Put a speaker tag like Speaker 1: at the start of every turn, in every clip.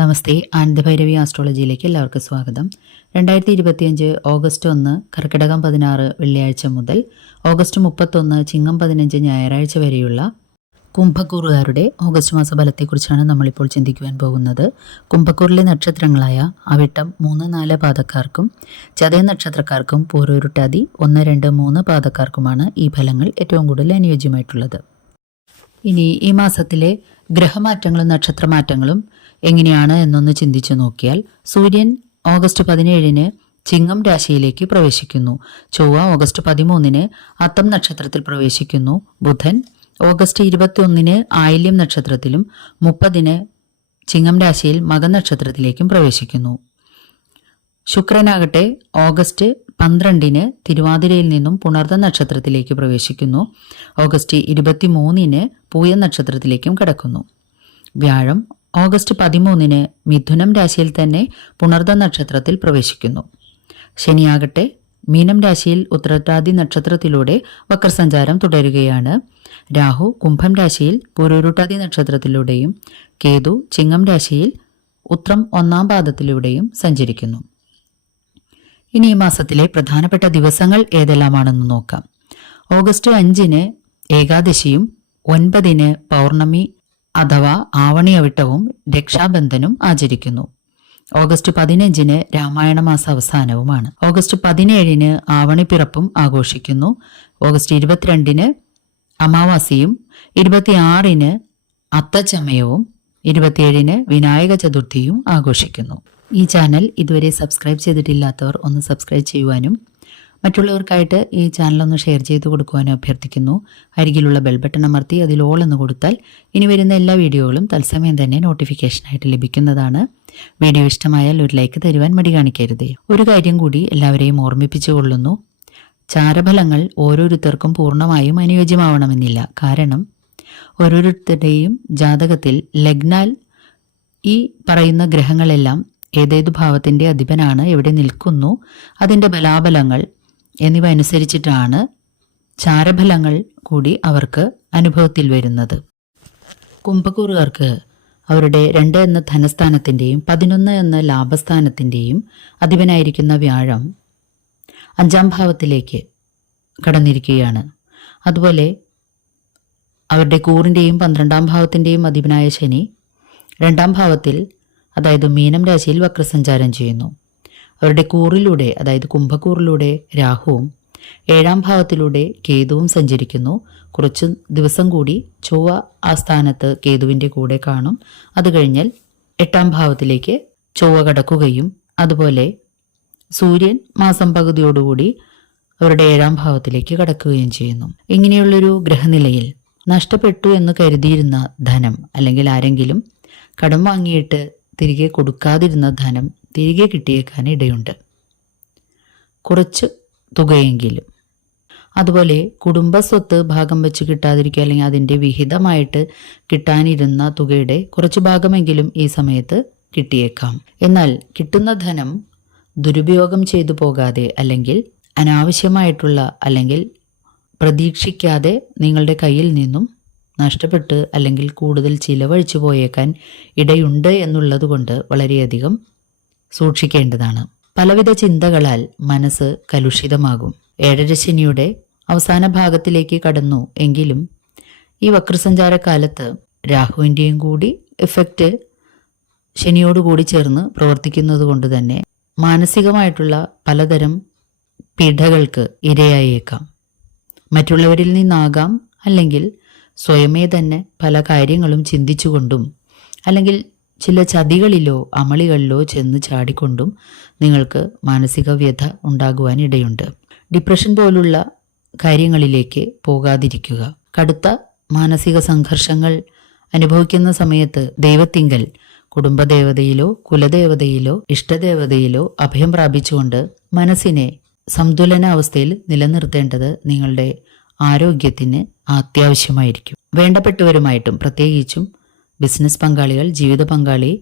Speaker 1: നമസ്തേ ആനന്ദഭൈരവി ആസ്ട്രോളജിയിലേക്ക് എല്ലാവർക്കും സ്വാഗതം. രണ്ടായിരത്തി ഇരുപത്തിയഞ്ച് ഓഗസ്റ്റ് ഒന്ന് കർക്കിടകം പതിനാറ് വെള്ളിയാഴ്ച മുതൽ ഓഗസ്റ്റ് മുപ്പത്തൊന്ന് ചിങ്ങം പതിനഞ്ച് ഞായറാഴ്ച വരെയുള്ള കുംഭക്കൂറുകാരുടെ ഓഗസ്റ്റ് മാസ ഫലത്തെക്കുറിച്ചാണ് നമ്മളിപ്പോൾ ചിന്തിക്കുവാൻ പോകുന്നത്. കുംഭക്കൂറിലെ നക്ഷത്രങ്ങളായ അവിട്ടം മൂന്ന് നാല് പാതക്കാർക്കും ചതയ നക്ഷത്രക്കാർക്കും പൂർവരുട്ടാതി ഒന്ന് രണ്ട് മൂന്ന് പാതക്കാർക്കുമാണ് ഈ ഫലങ്ങൾ ഏറ്റവും കൂടുതൽ അനുയോജ്യമായിട്ടുള്ളത്. ഇനി ഈ മാസത്തിലെ ഗ്രഹമാറ്റങ്ങളും നക്ഷത്രമാറ്റങ്ങളും എങ്ങനെയാണ് എന്നൊന്ന് ചിന്തിച്ചു നോക്കിയാൽ സൂര്യൻ ഓഗസ്റ്റ് പതിനേഴിന് ചിങ്ങം രാശിയിലേക്ക് പ്രവേശിക്കുന്നു. ചൊവ്വ ഓഗസ്റ്റ് പതിമൂന്നിന് അത്തം നക്ഷത്രത്തിൽ പ്രവേശിക്കുന്നു. ബുധൻ ഓഗസ്റ്റ് ഇരുപത്തിയൊന്നിന് ആയില്യം നക്ഷത്രത്തിലും മുപ്പതിന് ചിങ്ങം രാശിയിൽ മകൻ നക്ഷത്രത്തിലേക്കും പ്രവേശിക്കുന്നു. ശുക്രനാകട്ടെ ഓഗസ്റ്റ് പന്ത്രണ്ടിന് തിരുവാതിരയിൽ നിന്നും പുണർദ നക്ഷത്രത്തിലേക്ക് പ്രവേശിക്കുന്നു. ഓഗസ്റ്റ് ഇരുപത്തിമൂന്നിന് പൂയ നക്ഷത്രത്തിലേക്കും കടക്കുന്നു. വ്യാഴം ഓഗസ്റ്റ് പതിമൂന്നിന് മിഥുനം രാശിയിൽ തന്നെ പുണർദ നക്ഷത്രത്തിൽ പ്രവേശിക്കുന്നു. ശനിയാകട്ടെ മീനം രാശിയിൽ ഉത്തരാദി നക്ഷത്രത്തിലൂടെ വക്രസഞ്ചാരം തുടരുകയാണ്. രാഹു കുംഭം രാശിയിൽ പൂരുരുട്ടാതി നക്ഷത്രത്തിലൂടെയും കേതു ചിങ്ങം രാശിയിൽ ഉത്രം ഒന്നാം പാദത്തിലൂടെയും സഞ്ചരിക്കുന്നു. ഇനി ഈ മാസത്തിലെ പ്രധാനപ്പെട്ട ദിവസങ്ങൾ ഏതെല്ലാമാണെന്ന് നോക്കാം. ഓഗസ്റ്റ് അഞ്ചിന് ഏകാദശിയും ഒൻപതിന് പൗർണമി അഥവാ ആവണിയവിട്ടവും രക്ഷാബന്ധനും ആചരിക്കുന്നു. ഓഗസ്റ്റ് പതിനഞ്ചിന് രാമായണ മാസ അവസാനവുമാണ് ഓഗസ്റ്റ് പതിനേഴിന് ആവണിപ്പിറപ്പും ആഘോഷിക്കുന്നു. ഓഗസ്റ്റ് ഇരുപത്തിരണ്ടിന് അമാവാസിയും ഇരുപത്തിയാറിന് അത്തച്ചമയവും ഇരുപത്തിയേഴിന് വിനായക ചതുർത്ഥിയും ആഘോഷിക്കുന്നു. ഈ ചാനൽ ഇതുവരെ സബ്സ്ക്രൈബ് ചെയ്തിട്ടില്ലാത്തവർ ഒന്ന് സബ്സ്ക്രൈബ് ചെയ്യുവാനും മറ്റുള്ളവർക്കായിട്ട് ഈ ചാനലൊന്ന് ഷെയർ ചെയ്ത് കൊടുക്കുവാനും അഭ്യർത്ഥിക്കുന്നു. അരികിലുള്ള ബെൽബട്ടൺ അമർത്തി അതിൽ ഓൾ എന്ന് കൊടുത്താൽ ഇനി വരുന്ന എല്ലാ വീഡിയോകളും തത്സമയം തന്നെ നോട്ടിഫിക്കേഷനായിട്ട് ലഭിക്കുന്നതാണ്. വീഡിയോ ഇഷ്ടമായാൽ ഒരു ലൈക്ക് തരുവാൻ മടി കാണിക്കരുത്. ഒരു കാര്യം കൂടി എല്ലാവരെയും ഓർമ്മിപ്പിച്ചു കൊള്ളുന്നു. ചാരഫലങ്ങൾ ഓരോരുത്തർക്കും പൂർണമായും അനുയോജ്യമാവണമെന്നില്ല. കാരണം ഓരോരുത്തരുടെയും ജാതകത്തിൽ ലഗ്നാൽ ഈ പറയുന്ന ഗ്രഹങ്ങളെല്ലാം ഏതേതു ഭാവത്തിന്റെ അധിപനാണ് എവിടെ നിൽക്കുന്നു അതിന്റെ ബലാബലങ്ങൾ എന്നിവ അനുസരിച്ചിട്ടാണ് ചാരഫലങ്ങൾ കൂടി അവർക്ക് അനുഭവത്തിൽ വരുന്നത്. കുംഭക്കൂറുകാർക്ക് അവരുടെ രണ്ട് എന്ന ധനസ്ഥാനത്തിന്റെയും പതിനൊന്ന് എന്ന ലാഭസ്ഥാനത്തിന്റെയും അധിപനായിരിക്കുന്ന വ്യാഴം അഞ്ചാം ഭാവത്തിലേക്ക് കടന്നിരിക്കുകയാണ്. അതുപോലെ അവരുടെ കൂറിന്റെയും പന്ത്രണ്ടാം ഭാവത്തിന്റെയും അധിപനായ ശനി രണ്ടാം ഭാവത്തിൽ അതായത് മീനം രാശിയിൽ വക്രസഞ്ചാരം ചെയ്യുന്നു. അവരുടെ കൂറിലൂടെ അതായത് കുംഭക്കൂറിലൂടെ രാഹുവും ഏഴാം ഭാവത്തിലൂടെ കേതുവും സഞ്ചരിക്കുന്നു. കുറച്ച് ദിവസം കൂടി ചൊവ്വ ആ സ്ഥാനത്ത് കേതുവിന്റെ കൂടെ കാണും. അത് കഴിഞ്ഞാൽ എട്ടാം ഭാവത്തിലേക്ക് ചൊവ്വ കടക്കുകയും അതുപോലെ സൂര്യൻ മാസം പകുതിയോടുകൂടി അവരുടെ ഏഴാം ഭാവത്തിലേക്ക് കടക്കുകയും ചെയ്യുന്നു. ഇങ്ങനെയുള്ളൊരു ഗ്രഹനിലയിൽ നഷ്ടപ്പെട്ടു എന്ന് കരുതിയിരുന്ന ധനം അല്ലെങ്കിൽ ആരെങ്കിലും കടം വാങ്ങിയിട്ട് തിരികെ കൊടുക്കാതിരുന്ന ധനം തിരികെ കിട്ടിയേക്കാൻ ഇടയുണ്ട്. കുറച്ച് തുകയെങ്കിലും. അതുപോലെ കുടുംബസ്വത്ത് ഭാഗം വെച്ച് കിട്ടാതിരിക്കുക അല്ലെങ്കിൽ അതിന്റെ വിഹിതമായിട്ട് കിട്ടാനിരുന്ന തുകയുടെ കുറച്ച് ഭാഗമെങ്കിലും ഈ സമയത്ത് കിട്ടിയേക്കാം. എന്നാൽ കിട്ടുന്ന ധനം ദുരുപയോഗം ചെയ്തു പോകാതെ അല്ലെങ്കിൽ അനാവശ്യമായിട്ടുള്ള അല്ലെങ്കിൽ പ്രതീക്ഷിക്കാതെ നിങ്ങളുടെ കയ്യിൽ നിന്നും നഷ്ടപ്പെട്ട് അല്ലെങ്കിൽ കൂടുതൽ ചിലവഴിച്ചു പോയേക്കാൻ ഇടയുണ്ട് എന്നുള്ളത് കൊണ്ട് വളരെയധികം സൂക്ഷിക്കേണ്ടതാണ്. പലവിധ ചിന്തകളാൽ മനസ്സ് കലുഷിതമാകും. ഏഴരശനിയുടെ അവസാന ഭാഗത്തിലേക്ക് കടന്നു എങ്കിലും ഈ വക്രസഞ്ചാര കാലത്ത് രാഹുവിന്റെയും കൂടി എഫക്റ്റ് ശനിയോടുകൂടി ചേർന്ന് പ്രവർത്തിക്കുന്നത് കൊണ്ട് തന്നെ മാനസികമായിട്ടുള്ള പലതരം പീഡകൾക്ക് ഇരയായേക്കാം. മറ്റുള്ളവരിൽ നിന്നാകാം അല്ലെങ്കിൽ സ്വയമേ തന്നെ പല കാര്യങ്ങളും ചിന്തിച്ചുകൊണ്ടും അല്ലെങ്കിൽ ചില ചതികളിലോ അമളികളിലോ ചെന്ന് ചാടിക്കൊണ്ടും നിങ്ങൾക്ക് മാനസിക വ്യഥ ഉണ്ടാകുവാനിടയുണ്ട്. ഡിപ്രഷൻ പോലുള്ള കാര്യങ്ങളിലേക്ക് പോകാതിരിക്കുക. കടുത്ത മാനസിക സംഘർഷങ്ങൾ അനുഭവിക്കുന്ന സമയത്ത് ദൈവത്തിങ്കൽ കുടുംബദേവതയിലോ കുലദേവതയിലോ ഇഷ്ടദേവതയിലോ അഭയം പ്രാപിച്ചുകൊണ്ട് മനസ്സിനെ സന്തുലന അവസ്ഥയിൽ നിലനിർത്തേണ്ടത് നിങ്ങളുടെ ആരോഗ്യത്തിന് അത്യാവശ്യമായിരിക്കും. വേണ്ടപ്പെട്ടവരുമായിട്ടും പ്രത്യേകിച്ചും ബിസിനസ് പങ്കാളികൾ ജീവിത പങ്കാളി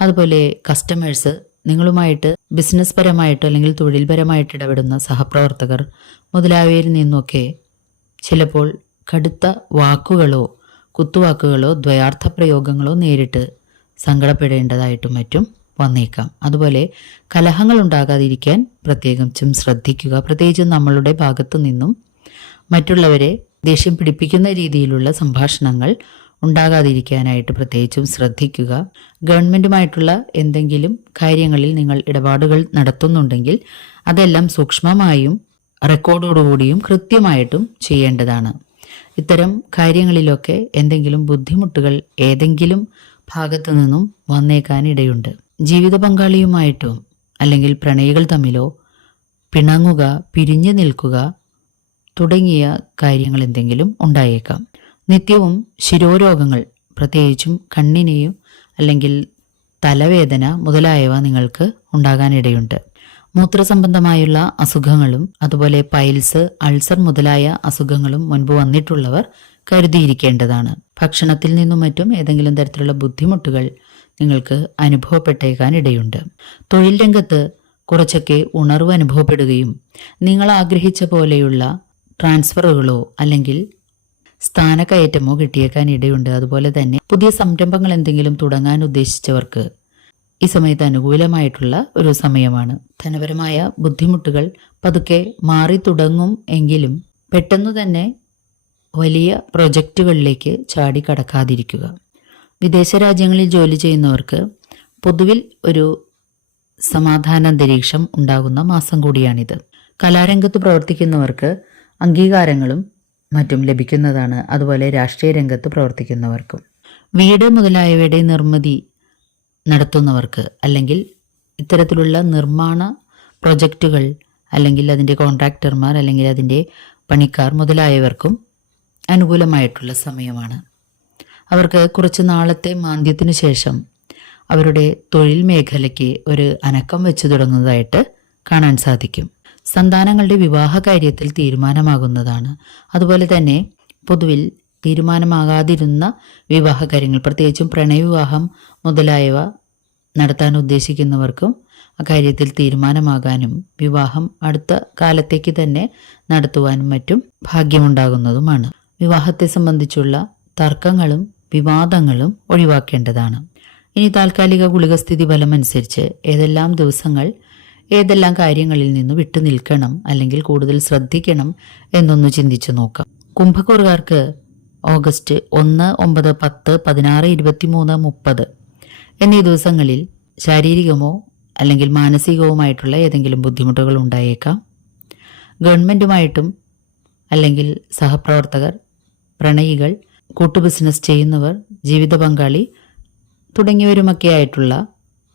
Speaker 1: അതുപോലെ കസ്റ്റമേഴ്സ് നിങ്ങളുമായിട്ട് ബിസിനസ് പരമായിട്ട് അല്ലെങ്കിൽ തൊഴിൽപരമായിട്ട് ഇടപെടുന്ന സഹപ്രവർത്തകർ മുതലായവരിൽ നിന്നൊക്കെ ചിലപ്പോൾ കടുത്ത വാക്കുകളോ കുത്തുവാക്കുകളോ ദ്വയാർത്ഥ പ്രയോഗങ്ങളോ നേരിട്ട് സങ്കടപ്പെടേണ്ടതായിട്ടും മറ്റും വന്നേക്കാം. അതുപോലെ കലഹങ്ങൾ ഉണ്ടാകാതിരിക്കാൻ പ്രത്യേകിച്ചും ശ്രദ്ധിക്കുക. പ്രത്യേകിച്ചും നമ്മളുടെ ഭാഗത്തു നിന്നും മറ്റുള്ളവരെ ദേഷ്യം പിടിപ്പിക്കുന്ന രീതിയിലുള്ള സംഭാഷണങ്ങൾ ഉണ്ടാകാതിരിക്കാനായിട്ട് പ്രത്യേകിച്ചും ശ്രദ്ധിക്കുക. ഗവൺമെന്റുമായിട്ടുള്ള എന്തെങ്കിലും കാര്യങ്ങളിൽ നിങ്ങൾ ഇടപാടുകൾ നടത്തുന്നുണ്ടെങ്കിൽ അതെല്ലാം സൂക്ഷ്മമായും റെക്കോർഡോടുകൂടിയും കൃത്യമായിട്ടും ചെയ്യേണ്ടതാണ്. ഇത്തരം കാര്യങ്ങളിലൊക്കെ എന്തെങ്കിലും ബുദ്ധിമുട്ടുകൾ ഏതെങ്കിലും ഭാഗത്തു നിന്നും വന്നേക്കാനിടയുണ്ട്. ജീവിത പങ്കാളിയുമായിട്ടോ അല്ലെങ്കിൽ പ്രണയികൾ തമ്മിലോ പിണങ്ങുക പിരിഞ്ഞു നിൽക്കുക തുടങ്ങിയ കാര്യങ്ങൾ എന്തെങ്കിലും ഉണ്ടായേക്കാം. നിത്യവും ശിരോരോഗങ്ങൾ പ്രത്യേകിച്ചും കണ്ണിനെയും അല്ലെങ്കിൽ തലവേദന മുതലായവ നിങ്ങൾക്ക് ഉണ്ടാകാനിടയുണ്ട്. മൂത്രസംബന്ധമായുള്ള അസുഖങ്ങളും അതുപോലെ പൈൽസ് അൾസർ മുതലായ അസുഖങ്ങളും മുൻപ് വന്നിട്ടുള്ളവർ കരുതിയിരിക്കേണ്ടതാണ്. ഭക്ഷണത്തിൽ നിന്നും മറ്റും ഏതെങ്കിലും തരത്തിലുള്ള ബുദ്ധിമുട്ടുകൾ നിങ്ങൾക്ക് അനുഭവപ്പെട്ടേക്കാൻ ഇടയുണ്ട് തൊഴിൽ രംഗത്ത് കുറച്ചൊക്കെ ഉണർവ് അനുഭവപ്പെടുകയും നിങ്ങൾ ആഗ്രഹിച്ച പോലെയുള്ള ട്രാൻസ്ഫറുകളോ അല്ലെങ്കിൽ സ്ഥാനക്കയറ്റമോ കിട്ടിയേക്കാൻ ഇടയുണ്ട്. അതുപോലെ തന്നെ പുതിയ സംരംഭങ്ങൾ എന്തെങ്കിലും തുടങ്ങാൻ ഉദ്ദേശിച്ചവർക്ക് ഈ സമയത്ത് അനുകൂലമായിട്ടുള്ള ഒരു സമയമാണ്. ധനപരമായ ബുദ്ധിമുട്ടുകൾ പതുക്കെ മാറി തുടങ്ങും എങ്കിലും പെട്ടെന്ന് തന്നെ വലിയ പ്രൊജക്റ്റുകളിലേക്ക് ചാടി കടക്കാതിരിക്കുക. വിദേശ രാജ്യങ്ങളിൽ ജോലി ചെയ്യുന്നവർക്ക് പൊതുവിൽ ഒരു സമാധാന അന്തരീക്ഷം ഉണ്ടാകുന്ന മാസം കൂടിയാണിത്. കലാരംഗത്ത് പ്രവർത്തിക്കുന്നവർക്ക് അംഗീകാരങ്ങളും മറ്റും ലഭിക്കുന്നതാണ്. അതുപോലെ രാഷ്ട്രീയ രംഗത്ത് പ്രവർത്തിക്കുന്നവർക്കും. വീട് മുതലായവയുടെ നിർമ്മിതി നടത്തുന്നവർക്ക് അല്ലെങ്കിൽ ഇത്തരത്തിലുള്ള നിർമ്മാണ പ്രൊജക്റ്റുകൾ അല്ലെങ്കിൽ അതിന്റെ കോൺട്രാക്ടർമാർ അല്ലെങ്കിൽ അതിന്റെ പണിക്കാർ മുതലായവർക്കും അനുകൂലമായിട്ടുള്ള സമയമാണ്. അവർക്ക് കുറച്ച് നാളത്തെ മാന്ദ്യത്തിനു ശേഷം അവരുടെ തൊഴിൽ മേഖലയ്ക്ക് ഒരു അനക്കം വെച്ചു തുടങ്ങുന്നതായിട്ട് കാണാൻ സാധിക്കും. സന്താനങ്ങളുടെ വിവാഹ കാര്യത്തിൽ തീരുമാനമാകുന്നതാണ്. അതുപോലെ തന്നെ പൊതുവിൽ തീരുമാനമാകാതിരുന്ന വിവാഹ കാര്യങ്ങൾ പ്രത്യേകിച്ചും പ്രണയവിവാഹം മുതലായവ നടത്താൻ ഉദ്ദേശിക്കുന്നവർക്കും അക്കാര്യത്തിൽ തീരുമാനമാകാനും വിവാഹം അടുത്ത കാലത്തേക്ക് തന്നെ നടത്തുവാനും മറ്റും ഭാഗ്യമുണ്ടാകുന്നതുമാണ്. വിവാഹത്തെ സംബന്ധിച്ചുള്ള തർക്കങ്ങളും വിവാദങ്ങളും ഒഴിവാക്കേണ്ടതാണ്. ഇനി താൽക്കാലിക ഗുളികസ്ഥിതി ഫലമനുസരിച്ച് ഏതെല്ലാം ദിവസങ്ങൾ ഏതെല്ലാം കാര്യങ്ങളിൽ നിന്ന് വിട്ടുനിൽക്കണം അല്ലെങ്കിൽ കൂടുതൽ ശ്രദ്ധിക്കണം എന്നൊന്ന് ചിന്തിച്ചു നോക്കാം. കുംഭക്കൂറുകാർക്ക് ഓഗസ്റ്റ് ഒന്ന് ഒമ്പത് പത്ത് പതിനാറ് ഇരുപത്തിമൂന്ന് മുപ്പത് എന്നീ ദിവസങ്ങളിൽ ശാരീരികമോ അല്ലെങ്കിൽ മാനസികവുമായിട്ടുള്ള ഏതെങ്കിലും ബുദ്ധിമുട്ടുകൾ ഉണ്ടായേക്കാം. ഗവൺമെന്റുമായിട്ടും അല്ലെങ്കിൽ സഹപ്രവർത്തകർ പ്രണയികൾ കൂട്ടു ബിസിനസ് ചെയ്യുന്നവർ ജീവിത പങ്കാളി തുടങ്ങിയവരുമൊക്കെ ആയിട്ടുള്ള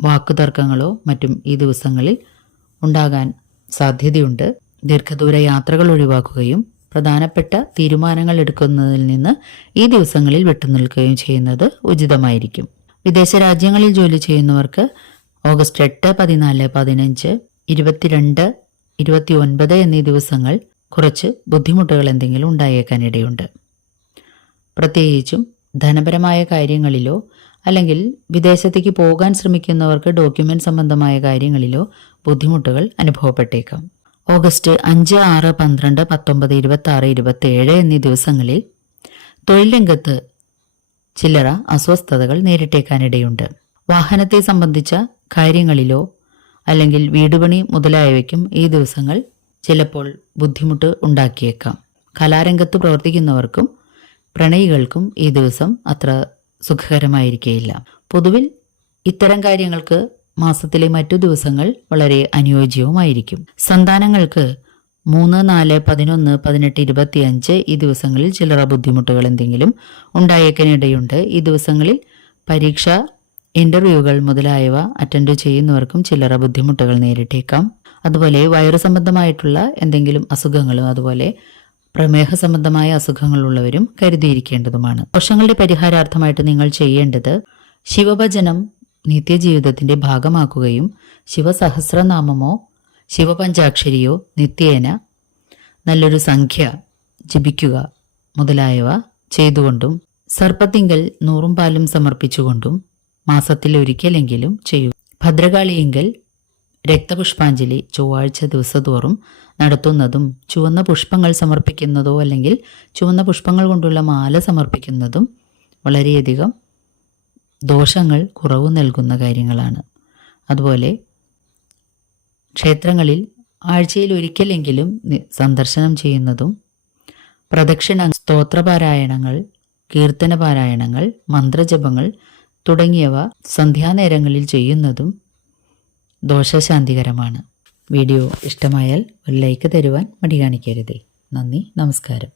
Speaker 1: വാക്കുതർക്കങ്ങളോ മറ്റും ഈ ദിവസങ്ങളിൽ ഉണ്ടാകാൻ സാധ്യതയുണ്ട്. ദീർഘദൂര യാത്രകൾ ഒഴിവാക്കുകയും പ്രധാനപ്പെട്ട തീരുമാനങ്ങൾ എടുക്കുന്നതിൽ നിന്ന് ഈ ദിവസങ്ങളിൽ വിട്ടുനിൽക്കുകയും ചെയ്യുന്നത് ഉചിതമായിരിക്കും. വിദേശ രാജ്യങ്ങളിൽ ജോലി ചെയ്യുന്നവർക്ക് ഓഗസ്റ്റ് എട്ട് പതിനാല് പതിനഞ്ച് ഇരുപത്തിരണ്ട് ഇരുപത്തി ഒൻപത് എന്നീ ദിവസങ്ങൾ കുറച്ച് ബുദ്ധിമുട്ടുകൾ എന്തെങ്കിലും ഉണ്ടായേക്കാനിടയുണ്ട്. പ്രത്യേകിച്ചും ധനപരമായ കാര്യങ്ങളിലോ അല്ലെങ്കിൽ വിദേശത്തേക്ക് പോകാൻ ശ്രമിക്കുന്നവർക്ക് ഡോക്യുമെന്റ് സംബന്ധമായ കാര്യങ്ങളിലോ ബുദ്ധിമുട്ടുകൾ അനുഭവപ്പെട്ടേക്കാം. ഓഗസ്റ്റ് അഞ്ച് ആറ് പന്ത്രണ്ട് പത്തൊമ്പത് ഇരുപത്തി ആറ് ഇരുപത്തി ഏഴ് എന്നീ ദിവസങ്ങളിൽ തൊഴിൽ രംഗത്ത് ചില്ലറ അസ്വസ്ഥതകൾ നേരിട്ടേക്കാനിടയുണ്ട്. വാഹനത്തെ സംബന്ധിച്ച കാര്യങ്ങളിലോ അല്ലെങ്കിൽ വീടുപണി മുതലായവയ്ക്കും ഈ ദിവസങ്ങൾ ചിലപ്പോൾ ബുദ്ധിമുട്ട് ഉണ്ടാക്കിയേക്കാം. കലാരംഗത്ത് പ്രവർത്തിക്കുന്നവർക്കും പ്രണയികൾക്കും ഈ ദിവസം അത്ര സുഖകരമായിരിക്കുകയില്ല പൊതുവിൽ ഇത്തരം കാര്യങ്ങൾക്ക് മാസത്തിലെ മറ്റു ദിവസങ്ങൾ വളരെ അനുയോജ്യവുമായിരിക്കും. സന്താനങ്ങൾക്ക് മൂന്ന് നാല് പതിനൊന്ന് പതിനെട്ട് ഇരുപത്തിയഞ്ച് ഈ ദിവസങ്ങളിൽ ചില്ലറ ബുദ്ധിമുട്ടുകൾ എന്തെങ്കിലും ഉണ്ടായേക്കാനിടയുണ്ട്. ഈ ദിവസങ്ങളിൽ പരീക്ഷ ഇന്റർവ്യൂകൾ മുതലായവ അറ്റൻഡ് ചെയ്യുന്നവർക്കും ചില്ലറ ബുദ്ധിമുട്ടുകൾ നേരിട്ടേക്കാം. അതുപോലെ വയറു സംബന്ധമായിട്ടുള്ള എന്തെങ്കിലും അസുഖങ്ങളും അതുപോലെ പ്രമേഹ സംബന്ധമായ അസുഖങ്ങളുള്ളവരും കരുതിയിരിക്കേണ്ടതുമാണ്. ദോഷങ്ങളുടെ പരിഹാരാർത്ഥമായിട്ട് നിങ്ങൾ ചെയ്യേണ്ടത് ശിവഭജനം നിത്യജീവിതത്തിന്റെ ഭാഗമാക്കുകയും ശിവസഹസ്രനാമമോ ശിവപഞ്ചാക്ഷരിയോ നിത്യേന നല്ലൊരു സംഖ്യ ജപിക്കുക മുതലായവ ചെയ്തുകൊണ്ടും സർപ്പത്തിങ്കൽ നൂറും പാലും സമർപ്പിച്ചുകൊണ്ടും മാസത്തിൽ ഒരിക്കലെങ്കിലും ചെയ്യുക. ഭദ്രകാളിയെങ്കിൽ രക്തപുഷ്പാഞ്ജലി ചൊവ്വാഴ്ച ദിവസതോറും നടത്തുന്നതും ചുവന്ന പുഷ്പങ്ങൾ സമർപ്പിക്കുന്നതോ അല്ലെങ്കിൽ ചുവന്ന പുഷ്പങ്ങൾ കൊണ്ടുള്ള മാല സമർപ്പിക്കുന്നതും വളരെയധികം ദോഷങ്ങൾ കുറവ് നൽകുന്ന കാര്യങ്ങളാണ്. അതുപോലെ ക്ഷേത്രങ്ങളിൽ ആഴ്ചയിൽ ഒരിക്കലെങ്കിലും സന്ദർശനം ചെയ്യുന്നതും പ്രദക്ഷിണ സ്തോത്രപാരായണങ്ങൾ കീർത്തന പാരായണങ്ങൾ മന്ത്രജപങ്ങൾ തുടങ്ങിയവ സന്ധ്യാനേരങ്ങളിൽ ചെയ്യുന്നതും ദോഷശാന്തികരമാണ് വീഡിയോ ഇഷ്ടമായാൽ ഒരു ലൈക്ക് തരുവാൻ മടി കാണിക്കരുതേ. നന്ദി നമസ്കാരം.